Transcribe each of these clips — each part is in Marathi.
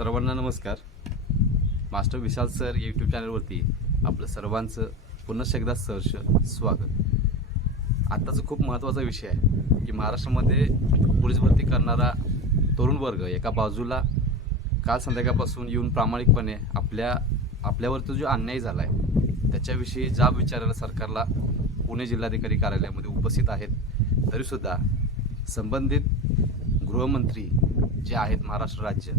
सर्वांना नमस्कार. मास्टर विशाल सर यूट्यूब चॅनलवरती आपलं सर्वांचं पुन्हा एकदा सहर्ष स्वागत. आत्ताचा खूप महत्त्वाचा विषय आहे की महाराष्ट्रामध्ये पोलीस भरती करणारा तरुण वर्ग एका बाजूला काल संध्याकाळपासून येऊन प्रामाणिकपणे आपल्या आपल्यावरती जो अन्याय झाला आहे त्याच्याविषयी जाब विचारायला सरकारला पुणे जिल्हाधिकारी कार्यालयामध्ये उपस्थित आहेत. तरीसुद्धा संबंधित गृहमंत्री जे आहेत महाराष्ट्र राज्य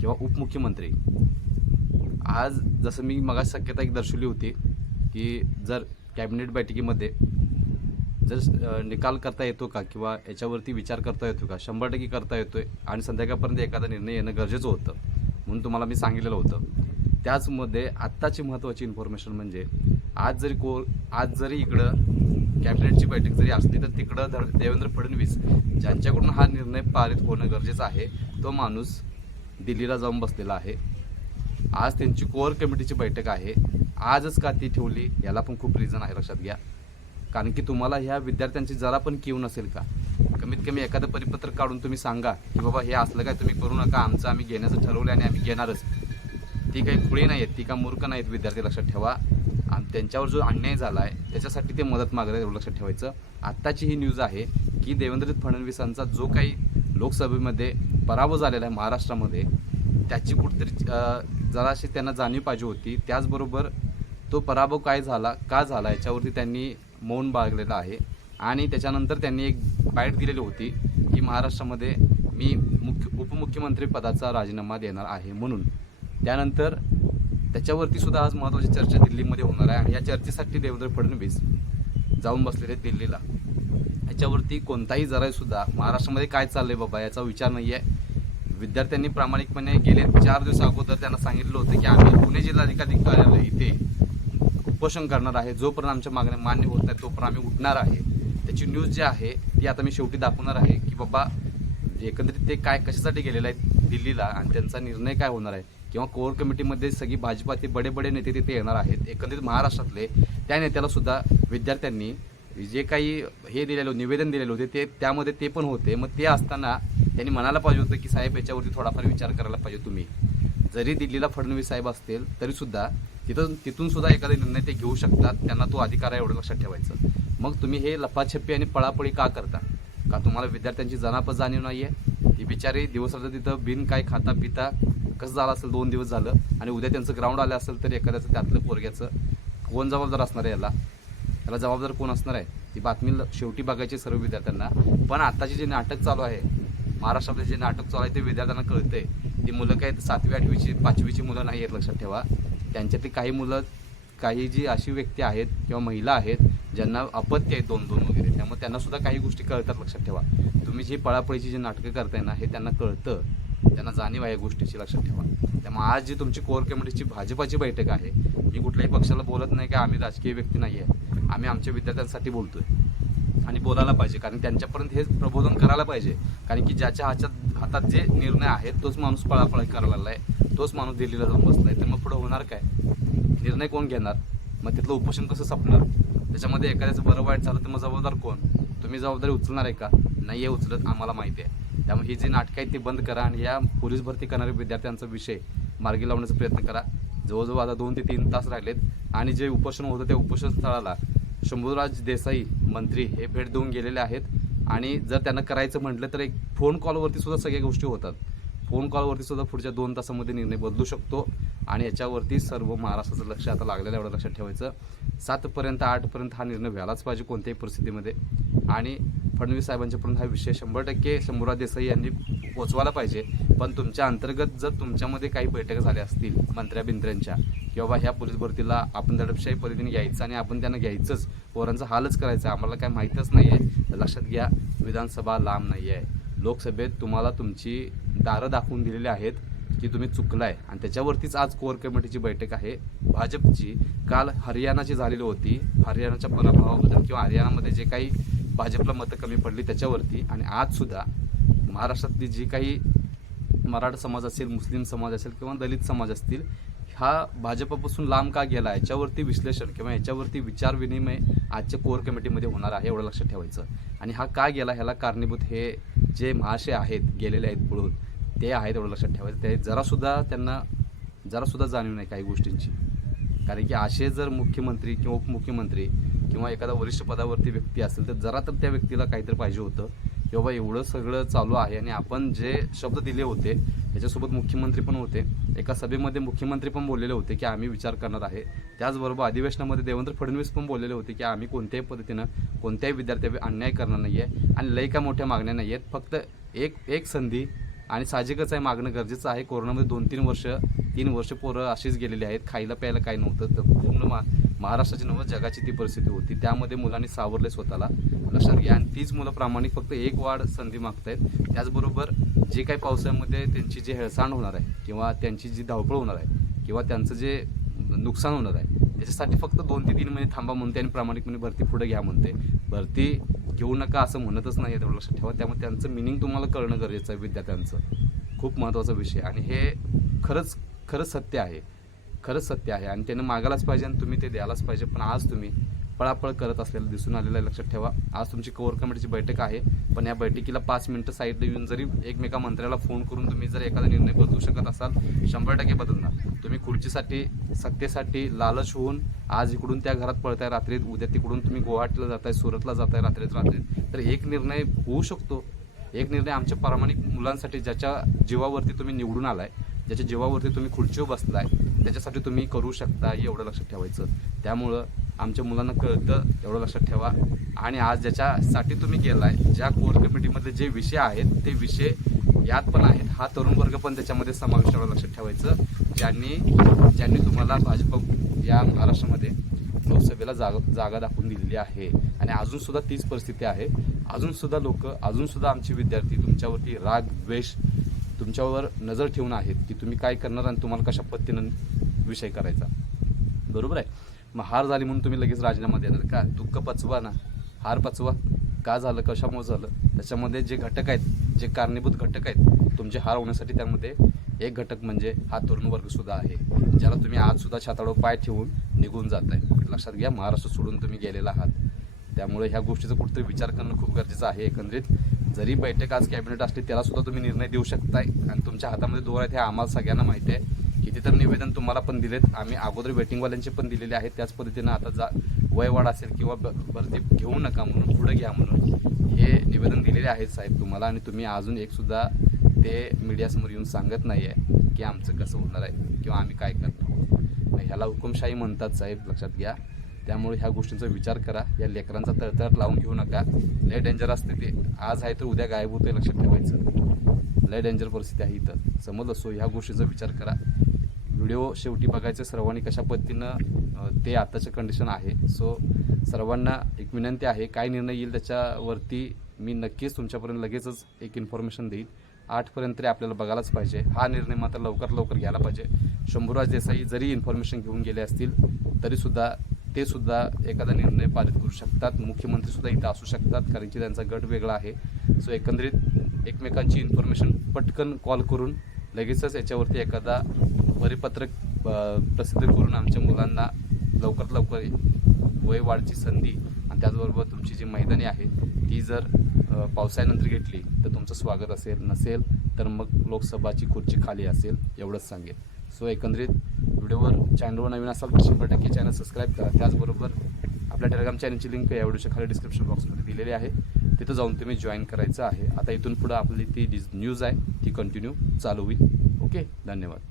किंवा उपमुख्यमंत्री. आज जसं मी मगाशी शक्यता एक दर्शवली होती की जर कॅबिनेट बैठकीमध्ये जर निकाल करता येतो का किंवा याच्यावरती विचार करता येतो का शंभर टक्के करता येतोय आणि संध्याकाळपर्यंत एखादा निर्णय येणं गरजेचं होतं म्हणून तुम्हाला मी सांगितलेलं होतं. त्याचमध्ये आत्ताची महत्त्वाची इन्फॉर्मेशन म्हणजे आज जरी को आज जरी इकडं कॅबिनेटची बैठक जरी असली तर तिकडं धर देवेंद्र फडणवीस ज्यांच्याकडून हा निर्णय पारित होणं गरजेचं आहे तो माणूस दिल्लीला जाऊन बसलेला आहे. आज त्यांची कोअर कमिटीची बैठक आहे. आजच का ती ठेवली याला पण खूप रिझन आहे लक्षात घ्या. कारण की तुम्हाला ह्या विद्यार्थ्यांची जरा पण किव नसेल का? कमीत कमी एखादं परिपत्र काढून तुम्ही सांगा की बाबा हे असलं काय तुम्ही करू नका आमचं आम्ही घेण्याचं ठरवलं आणि आम्ही घेणारच. ती काही खुळी नाही आहेत ती का मूर्ख नाहीत विद्यार्थी लक्षात ठेवा. आणि त्यांच्यावर जो अन्याय झाला आहे त्याच्यासाठी ते मदत मागत लक्षात ठेवायचं. आत्ताची ही न्यूज आहे की देवेंद्र फडणवीसांचा जो काही लोकसभेमध्ये पराभव झालेला आहे महाराष्ट्रामध्ये त्याची कुठेतरी जराशी त्यांना जाणीव पाहिजे होती. त्याचबरोबर तो पराभव काय झाला का झाला याच्यावरती त्यांनी मौन बाळगलेलं आहे. आणि त्याच्यानंतर त्यांनी एक बाईट दिलेली होती की महाराष्ट्रामध्ये मी मुख्य उपमुख्यमंत्री पदाचा राजीनामा देणार आहे म्हणून. त्यानंतर त्याच्यावरती सुद्धा आज महत्त्वाची चर्चा दिल्लीमध्ये होणार आहे आणि या चर्चेसाठी देवेंद्र फडणवीस जाऊन बसलेले दिल्लीला. याच्यावरती कोणताही जरासुद्धा महाराष्ट्रामध्ये काय चाललं आहे बाबा याचा विचार नाही आहे विद्यार्थ्यांनी प्रामाणिकपणे गेले चार दिवस अगोदर त्यांना सांगितलं होतं की आम्ही पुणे जिल्हाधिकारी कार्यालय इथे उपोषण करणार आहे. जोपर्यंत आमच्या मागण्या मान्य होत नाही तोपर्यंत आम्ही उठणार आहे. त्याची न्यूज जी आहे ती आता मी शेवटी दाखवणार आहे की बाबा एकंदरीत ते काय कशासाठी गेलेलं आहे दिल्लीला आणि त्यांचा निर्णय काय होणार आहे किंवा कोर कमिटीमध्ये सगळी भाजपाचे बडे बडे नेते तिथे येणार आहेत. एकंदरीत महाराष्ट्रातले त्या नेत्याला सुद्धा विद्यार्थ्यांनी जे काही हे दिलेलं निवेदन दिलेलं होते ते त्यामध्ये ते पण होते. मग ते असताना त्यांनी म्हणायला पाहिजे होतं की साहेब याच्यावरती थोडाफार विचार करायला पाहिजे तुम्ही. जरी दिल्लीला फडणवीस साहेब असतील तरीसुद्धा तिथं तिथून सुद्धा एखादा निर्णय ते घेऊ शकतात. त्यांना तो अधिकार आहे एवढं लक्षात ठेवायचं. मग तुम्ही हे लपाछपी आणि पळापळी का करता? का तुम्हाला विद्यार्थ्यांची जनापत जाणीव नाही आहे ती बिचारी दिवसरात्र तिथं बिन काय खाता पिता कसं झालं असेल दोन दिवस झालं आणि उद्या त्यांचं ग्राउंड आलं असेल तर एखाद्याचं त्यातलं पोरग्याचं कोण जबाबदार असणार आहे याला? याला जबाबदार कोण असणार आहे? ती बातमी ल- शेवटी बघायची सर्व विद्यार्थ्यांना. पण आत्ताचे जे नाटक चालू आहे महाराष्ट्रामध्ये जे नाटक चालू आहे ते विद्यार्थ्यांना कळतंय. ती मुलं काही सातवी आठवीची पाचवीची मुलं नाही आहेत लक्षात ठेवा. त्यांच्यातली काही मुलं काही जी अशी व्यक्ती आहेत किंवा महिला आहेत ज्यांना अपत्य आहेत दोन दोन वगैरे त्यामुळे त्यांना सुद्धा काही गोष्टी कळतात लक्षात ठेवा. तुम्ही जी पळापळीची जी नाटकं करताय ना हे त्यांना कळतं. त्यांना जाणीव आहे गोष्टीची लक्षात ठेवा. त्यामुळे आज जी तुमची कोर कमिटीची भाजपाची बैठक आहे मी कुठल्याही पक्षाला बोलत नाही की आम्ही राजकीय व्यक्ती नाही आहे आम्ही आमच्या विद्यार्थ्यांसाठी बोलतोय. आणि बोलायला पाहिजे. कारण त्यांच्यापर्यंत हे प्रबोधन करायला पाहिजे. कारण की ज्याच्या हातात हातात जे निर्णय आहेत तोच माणूस पळापळ करायला लागला आहे तोच माणूस दिल्लीला जाऊन बसलाय. तर मग पुढं होणार काय? निर्णय कोण घेणार? मग तिथलं उपोषण कसं संपणार? त्याच्यामध्ये एखाद्याचं बरं वाईट झालं तर मग जबाबदार कोण? तुम्ही जबाबदारी उचलणार आहे का? नाही आहे उचलत आम्हाला माहिती आहे. त्यामुळे ही जी नाटकं आहेत ती बंद करा आणि या पोलीस भरती करणाऱ्या विद्यार्थ्यांचा विषय मार्गी लावण्याचा प्रयत्न करा. जवळजवळ आता दोन ते तीन तास राहिलेत आणि जे उपोषण होतं त्या उपोषण स्थळाला शंभूराज देसाई मंत्री हे भेट देऊन गेलेले आहेत. आणि जर त्यांना करायचं म्हटलं तर एक फोन कॉलवरती सुद्धा सगळ्या गोष्टी होतात. फोन कॉलवरती सुद्धा पुढच्या दोन तासामध्ये निर्णय बदलू शकतो. आणि याच्यावरती सर्व महाराष्ट्राचं लक्ष आता लागलेलं एवढं लक्षात ठेवायचं. सातपर्यंत आठपर्यंत हा निर्णय व्हायलाच पाहिजे कोणत्याही परिस्थितीमध्ये. आणि फडणवीस साहेबांच्यापर्यंत हा विषय शंभर टक्के शंभूराज देसाई यांनी पोचवायला पाहिजे. पण तुमच्या अंतर्गत जर तुमच्यामध्ये काही बैठका झाल्या असतील मंत्र्या बिंत्र्यांच्या की बाबा ह्या पोलीस भरतीला आपण दडपशाही पद्धतीने घ्यायचं आणि आपण त्यांना घ्यायचंच. पोरांचा हालच करायचा आम्हाला काय माहीतच नाही आहे तर लक्षात घ्या विधानसभा लांब नाही आहे लोकसभेत तुम्हाला तुमची दारं दाखवून दिलेली आहेत की तुम्ही चुकलाय. आणि त्याच्यावरतीच आज कोर कमिटीची बैठक आहे. भाजपची. काल हरियाणाची झालेली होती. हरियाणाच्या पराभवाबद्दल किंवा हरियाणामध्ये जे काही भाजपला मतं कमी पडली त्याच्यावरती. आणि आजसुद्धा महाराष्ट्रातली जी काही मराठा समाज असेल मुस्लिम समाज असेल किंवा दलित समाज असतील हा भाजपपासून लांब का गेला याच्यावरती विश्लेषण किंवा याच्यावरती विचार विनिमय आजच्या कोर कमिटीमध्ये होणार आहे एवढं लक्षात ठेवायचं. आणि हा का गेला ह्याला कारणीभूत हे जे महाशय आहेत गेलेले आहेत पळून ते आहेत एवढं लक्षात ठेवायचं. ते जरासुद्धा त्यांना जरासुद्धा जाणीव नाही काही गोष्टींची. कारण की असे जर मुख्यमंत्री किंवा उपमुख्यमंत्री किंवा एखादा वरिष्ठ पदावरती व्यक्ती असेल तर जरा तर त्या व्यक्तीला काहीतरी पाहिजे होतं. की बाबा एवढं सगळं चालू आहे आणि आपण जे शब्द दिले होते त्याच्यासोबत मुख्यमंत्री पण होते. एका सभेमध्ये मुख्यमंत्री पण बोललेले होते की आम्ही विचार करणार आहे. त्याचबरोबर अधिवेशनामध्ये देवेंद्र फडणवीस पण बोललेले होते की आम्ही कोणत्याही पद्धतीनं कोणत्याही विद्यार्थ्यावर अन्याय करणार नाही आहे आणि लई का मोठ्या मागण्या नाही आहेत फक्त एक एक संधी आणि साहजिकच आहे मागणं गरजेचं आहे. कोरोनामध्ये दोन तीन वर्ष तीन वर्ष पोरं अशीच गेलेली आहेत. खायला प्यायला काही नव्हतं. तर पूर्ण मा महाराष्ट्राची नव्हतं जगाची ती परिस्थिती होती. त्यामध्ये मुलांनी सावरले स्वतःला. लक्षात घ्या. आणि तीच मुलं प्रामाणिक फक्त एक वाढ संधी मागतायत. त्याचबरोबर जे काही पावसाळ्यामध्ये त्यांची जी हेळसांड होणार आहे किंवा त्यांची जी धावपळ होणार आहे किंवा त्यांचं जे नुकसान होणार आहे त्याच्यासाठी फक्त दोन ते तीन महिने थांबा म्हणते आणि प्रामाणिकपणे भरती पुढे घ्या म्हणते. भरती घेऊ नका असं म्हणतच नाही तेवढं लक्षात ठेवा. त्यामुळे त्यांचं मिनिंग तुम्हाला कळणं गरजेचं आहे विद्यार्थ्यांचं. खूप महत्त्वाचा विषय. आणि हे खरंच खरंच सत्य आहे. खरंच सत्य आहे. आणि त्यानं मागायलाच पाहिजे आणि तुम्ही ते द्यायलाच पाहिजे. पण आज तुम्ही पळापळ करत असलेलं दिसून आलेलं आहे लक्षात ठेवा. आज तुमची कोर कमिटीची बैठक आहे. पण या बैठकीला पाच मिनटं साईडला येऊन जरी एकमेका मंत्र्याला फोन करून तुम्ही जर एखादा निर्णय बदलू शकत असाल शंभर टक्के बदलणार. तुम्ही खुर्चीसाठी सत्तेसाठी लालच होऊन आज इकडून त्या घरात पळताय रात्रीत उद्या तिकडून तुम्ही गुवाहाटीला जाताय सुरतला जाताय रात्रीत रात्रीत. तर एक निर्णय होऊ शकतो. एक निर्णय आमच्या प्रामाणिक मुलांसाठी ज्याच्या जीवावरती तुम्ही निवडून आलाय ज्याच्या जीवावरती तुम्ही खुर्चीवर बसलाय त्याच्यासाठी तुम्ही करू शकता एवढं लक्षात ठेवायचं. त्यामुळं आमच्या मुलांना कळतं एवढं लक्षात ठेवा. आणि आज ज्याच्यासाठी तुम्ही गेलाय ज्या कोर कमिटीमध्ये जे विषय आहेत ते विषय यात पण आहेत. हा तरुण वर्ग पण त्याच्यामध्ये समाविष्ट एवढं लक्षात ठेवायचं. ज्यांनी ज्यांनी तुम्हाला भाजप या महाराष्ट्रामध्ये लोकसभेला जागा जागा दाखवून दिलेली आहे. आणि अजूनसुद्धा तीच परिस्थिती आहे. अजूनसुद्धा लोक अजूनसुद्धा आमचे विद्यार्थी तुमच्यावरती राग द्वेष तुमच्यावर नजर ठेवून आहेत की तुम्ही काय करणार आणि तुम्हाला कशा पद्धतीनं विषय करायचा? बरोबर आहे? मग हार झाली म्हणून तुम्ही लगेच राजीनामा देणार का? दुःख पचवा ना. हार पचवा. का झालं? कशामुळे झालं? त्याच्यामध्ये जे घटक आहेत जे कारणीभूत घटक आहेत तुमचे हार होण्यासाठी त्यामध्ये एक घटक म्हणजे हा तरुण वर्गसुद्धा आहे ज्याला तुम्ही आजसुद्धा छाताडो पाय ठेवून निघून जात आहे लक्षात घ्या महाराष्ट्र सोडून तुम्ही गेलेला आहात. त्यामुळे ह्या गोष्टीचा कुठेतरी विचार करणं खूप गरजेचं आहे एकंदरीत. जरी बैठक आज कॅबिनेट असली त्याला सुद्धा तुम्ही निर्णय देऊ शकताय. आणि तुमच्या हातामध्ये दोर आहेत हे आम्हाला सगळ्यांना माहिती आहे. किती तर निवेदन तुम्हाला पण दिलेत. आम्ही अगोदर वेटिंगवाल्यांचे पण दिलेले आहेत. त्याच पद्धतीनं आता जा वयवाढ असेल किंवा ब- भरती घेऊ नका म्हणून पुढे घ्या म्हणून हे निवेदन दिलेले आहेत साहेब तुम्हाला. आणि तुम्ही अजून एक सुद्धा ते मीडियासमोर येऊन सांगत नाही आहे की आमचं कसं होणार आहे किंवा आम्ही काय करणार ह्याला हुकुमशाही म्हणतात साहेब लक्षात घ्या. त्यामुळे ह्या गोष्टींचा विचार करा. या लेकरांचा तळतळ लावून घेऊ नका. लय डेंजर असते ते. आज आहे तर उद्या गायब होते लक्षात ठेवायचं. लय डेंजर परिस्थिती आहे इथं. समजलं? सो ह्या गोष्टीचा विचार करा. व्हिडिओ शेवटी बघायचे सर्वांनी कशा पद्धतीनं ते आत्ताचं कंडिशन आहे. सो सर्वांना एक विनंती आहे काय निर्णय येईल त्याच्यावरती मी नक्कीच तुमच्यापर्यंत लगेचच एक इन्फॉर्मेशन देईल आठपर्यंत तरी आपल्याला बघायलाच पाहिजे. हा निर्णय मात्र लवकर लवकर घ्यायला पाहिजे. शंभूराज देसाई जरी इन्फॉर्मेशन घेऊन गेले असतील तरीसुद्धा ते सुद्धा एखादा निर्णय पारित करू शकतात. मुख्यमंत्री सुद्धा इथं असू शकतात कारण की त्यांचा गट वेगळा आहे. सो एकंदरीत एकमेकांची इन्फॉर्मेशन पटकन कॉल करून लगेचच याच्यावरती एखादा परिपत्रक प्रसिद्ध करून आमच्या मुलांना लवकरात लवकर वय वाढची संधी आणि त्याचबरोबर तुमची जी मैदानी आहे ती जर पावसाळ्यानंतर घेतली तर तुमचं स्वागत असेल नसेल तर मग लोकसभाची खुर्ची खाली असेल एवढंच सांगेल सो एकंदरीत व्हिडिओवर चॅनलवर नवीन असाल तर शंभर टक्के चॅनल सबस्क्राईब करा. त्याचबरोबर आपल्या टेलिग्राम चॅनलची लिंक या व्हिडिओच्या खाली डिस्क्रिप्शन बॉक्समध्ये दिलेली आहे. तिथं जाऊन तुम्ही जॉईन करायचं आहे. आता इथून पुढं आपली ती डिज न्यूज आहे ती कंटिन्यू चालू होईल. ओके धन्यवाद.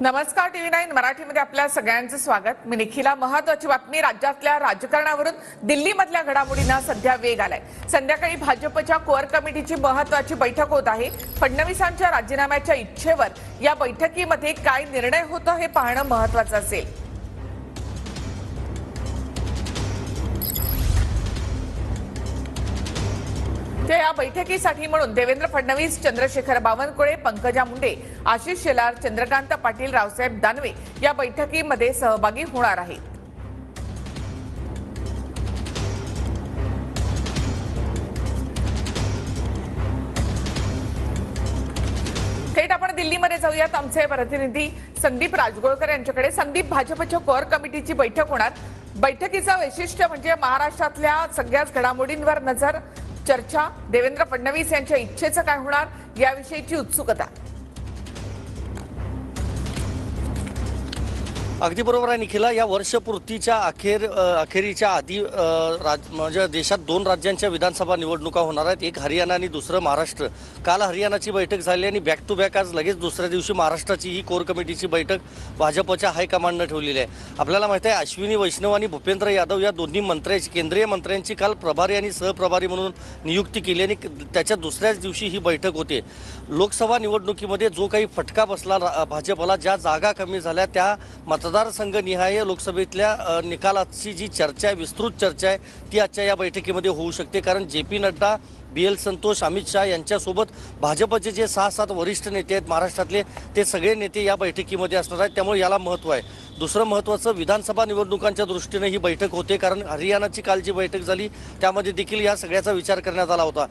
नमस्कार टीव्ही नाईन मराठीमध्ये आपल्या सगळ्यांचं स्वागत. मी निखिला महत्वाची बातमी राज्यातल्या राजकारणावरून दिल्लीमधल्या घडामोडींना सध्या वेग आलाय. संध्याकाळी भाजपच्या कोअर कमिटीची महत्वाची बैठक होत आहे. फडणवीसांच्या राजीनाम्याच्या इच्छेवर या बैठकीमध्ये काय निर्णय होतो हे पाहणं महत्वाचं असेल. ते या बैठकीसाठी म्हणून देवेंद्र फडणवीस चंद्रशेखर बावनकुळे पंकजा मुंडे आशिष शेलार चंद्रकांत पाटील रावसाहेब दानवे या बैठकीमध्ये सहभागी होणार आहेत. थेट आपण दिल्लीमध्ये जाऊयात. आमचे प्रतिनिधी संदीप राजगोळकर यांच्याकडे. संदीप भाजपच्या कोअर कमिटीची बैठक होणार. बैठकीचं वैशिष्ट्य म्हणजे महाराष्ट्रातल्या सगळ्याच घडामोडींवर नजर चर्चा. देवेंद्र फडणवीस यांच्या इच्छेचं काय होणार याविषयीची उत्सुकता. अगदी बरोबर आहे निखिला. या वर्षपूर्तीच्या अखेर अखेरीच्या आधी राज म्हणजे देशात दोन राज्यांच्या विधानसभा निवडणुका होणार आहेत. एक हरियाणा आणि दुसरं महाराष्ट्र. काल हरियाणाची बैठक झाली आणि बॅक टू बॅक आज लगेच दुसऱ्या दिवशी महाराष्ट्राची ही कोर कमिटीची बैठक भाजपच्या हायकमांडनं ठेवलेली आहे. आपल्याला माहिती आहे अश्विनी वैष्णव आणि भूपेंद्र यादव या दोन्ही मंत्र्यांची केंद्रीय मंत्र्यांची काल प्रभारी आणि सहप्रभारी म्हणून नियुक्ती केली आणि त्याच्या दुसऱ्याच दिवशी ही बैठक होते. लोकसभा निवडणुकीमध्ये जो काही फटका बसला रा- भाजपला ज्या जागा कमी झाल्या त्या मतदारसंघनिहाय लोकसभेतल्या निकालाची जी चर्चा आहे विस्तृत चर्चा आहे ती आजच्या या बैठकीमध्ये होऊ शकते. कारण J P Nadda B L Santosh Amit Shah यांच्यासोबत भाजपचे जे सहा सात वरिष्ठ नेते आहेत महाराष्ट्रातले ते सगळे नेते या बैठकीमध्ये असणार आहेत. त्यामुळे याला महत्त्व आहे. दुसरं महत्त्वाचं विधानसभा निवडणुकांच्या दृष्टीने ही बैठक होते कारण हरियाणाची काल जी बैठक झाली त्यामध्ये देखील या सगळ्याचा विचार करण्यात आला होता.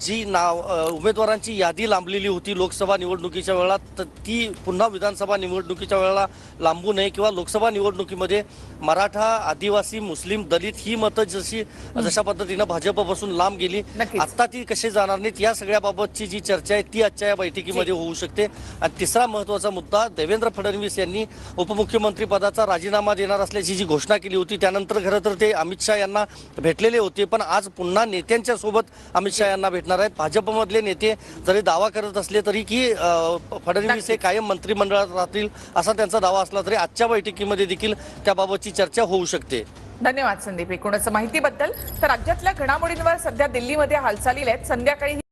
जी नाव उमेदवारांची यादी लांबलेली होती लोकसभा निवडणुकीच्या वेळा तर ती पुन्हा विधानसभा निवडणुकीच्या वेळेला लांबू नये किंवा लोकसभा निवडणुकीमध्ये मराठा आदिवासी मुस्लिम दलित ही मतं जशी जशा पद्धतीनं भाजपपासून लांब गेली नक्कीच. आता ती कशी जाणार नाहीत या सगळ्याबाबतची जी चर्चा आहे ती आजच्या या बैठकीमध्ये होऊ शकते. आणि तिसरा महत्त्वाचा मुद्दा देवेंद्र फडणवीस यांनी उपमुख्यमंत्री पदाचा राजीनामा देणार असल्याची जी घोषणा केली होती त्यानंतर खरं तर ते अमित शहा यांना भेटलेले होते पण आज पुन्हा नेत्यांच्या सोबत अमित शहा यांना भेटणार आहेत. भाजपमधले नेते जरी दावा करत असले तरी की फडणवीस हे कायम मंत्रिमंडळात राहतील असा त्यांचा दावा असला तरी आजच्या बैठकीमध्ये देखील त्याबाबतची चर्चा होऊ शकते. धन्यवाद संदीप. एकूणच माहितीबद्दल तर राज्यातल्या घडामोडींवर सध्या दिल्लीमध्ये हालचाली आहेत. संध्याकाळी